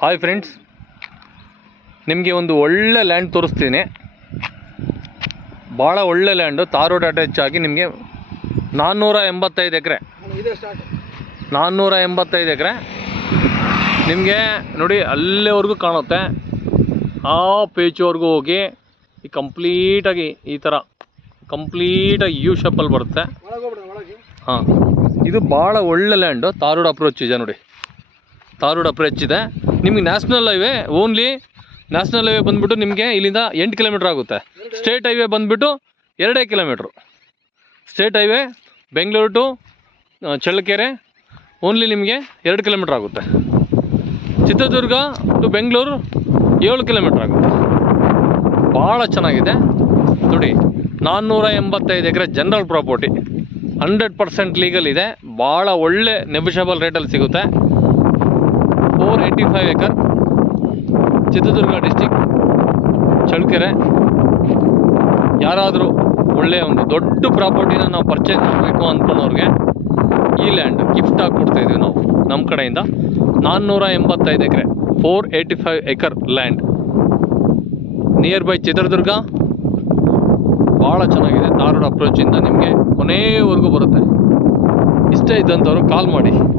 Hi friends, ನಿಮಗೆ ಒಂದು ಒಳ್ಳೆ ಲ್ಯಾಂಡ್ ತೋರಿಸ್ತೀನಿ. ಭಾಳ ಒಳ್ಳೆ ಲ್ಯಾಂಡು, ತಾರ್ ರೋಡ್ ಅಟ್ಯಾಚ್ ಆಗಿ ನಿಮಗೆ 485 ಎಕರೆ. 485 ಎಕರೆ ನಿಮಗೆ ನೋಡಿ, ಅಲ್ಲಿವರೆಗೂ ಕಾಣುತ್ತೆ. ಆ ಪೇಚ್ವರೆಗೂ ಹೋಗಿ ಈ ಕಂಪ್ಲೀಟಾಗಿ ಈ ಥರ ಕಂಪ್ಲೀಟಾಗಿ ಯು ಶೇಪಲ್ಲಿ ಬರುತ್ತೆ. ಹಾಂ, ಇದು ಭಾಳ ಒಳ್ಳೆ ಲ್ಯಾಂಡು. ತಾರ್ ರೋಡ್ ಅಪ್ರೋಚ್ ಇದೆ ನೋಡಿ, ತಾರ್ ರೋಡ್ ಅಪ್ರೋಚ್ ಇದೆ. ನಿಮಗೆ national highway, only national highway ಬಂದುಬಿಟ್ಟು ನಿಮಗೆ ಇಲ್ಲಿಂದ 8 ಕಿಲೋಮೀಟ್ರ್ ಆಗುತ್ತೆ. ಸ್ಟೇಟ್ ಹೈವೇ ಬಂದುಬಿಟ್ಟು 2 kilometre. State highway Bengaluru to Challakere only ನಿಮಗೆ 2 ಕಿಲೋಮೀಟ್ರ್ ಆಗುತ್ತೆ. ಚಿತ್ರದುರ್ಗ ಟು ಬೆಂಗಳೂರು 7 ಕಿಲೋಮೀಟ್ರ್ ಆಗುತ್ತೆ. ಭಾಳ ಚೆನ್ನಾಗಿದೆ ನೋಡಿ. 485 ಎಕರೆ ಜನರಲ್ ಪ್ರಾಪರ್ಟಿ, 100% ಲೀಗಲ್ ಇದೆ. ಭಾಳ ಒಳ್ಳೆ ನೆಗೋಷಿಯಬಲ್ ರೇಟಲ್ಲಿ ಸಿಗುತ್ತೆ. 485 ಎಕರ್, ಚಿತ್ರದುರ್ಗ ಡಿಸ್ಟಿಕ್, ಚಳ್ಳಕೆರೆ. ಯಾರಾದರೂ ಒಳ್ಳೆಯ ಒಂದು ದೊಡ್ಡ ಪ್ರಾಪರ್ಟಿನ ನಾವು ಪರ್ಚೇಸ್ ಮಾಡಬೇಕು ಅಂದ್ಕೊಂಡವ್ರಿಗೆ ಈ ಲ್ಯಾಂಡ್ ಗಿಫ್ಟ್ ಆಗಿ ಕೊಡ್ತಾಯಿದ್ದೀವಿ ನಾವು ನಮ್ಮ ಕಡೆಯಿಂದ. 485 ಎಕರೆ, 485 acre land near by Chitradurga. ಭಾಳ ಚೆನ್ನಾಗಿದೆ. ತಾರ್ ರೋಡ್ ಅಪ್ರೋಚಿಂದ ನಿಮಗೆ ಕೊನೆಯವರೆಗೂ ಬರುತ್ತೆ. ಇಷ್ಟ ಇದ್ದಂಥವ್ರು ಕಾಲ್ ಮಾಡಿ.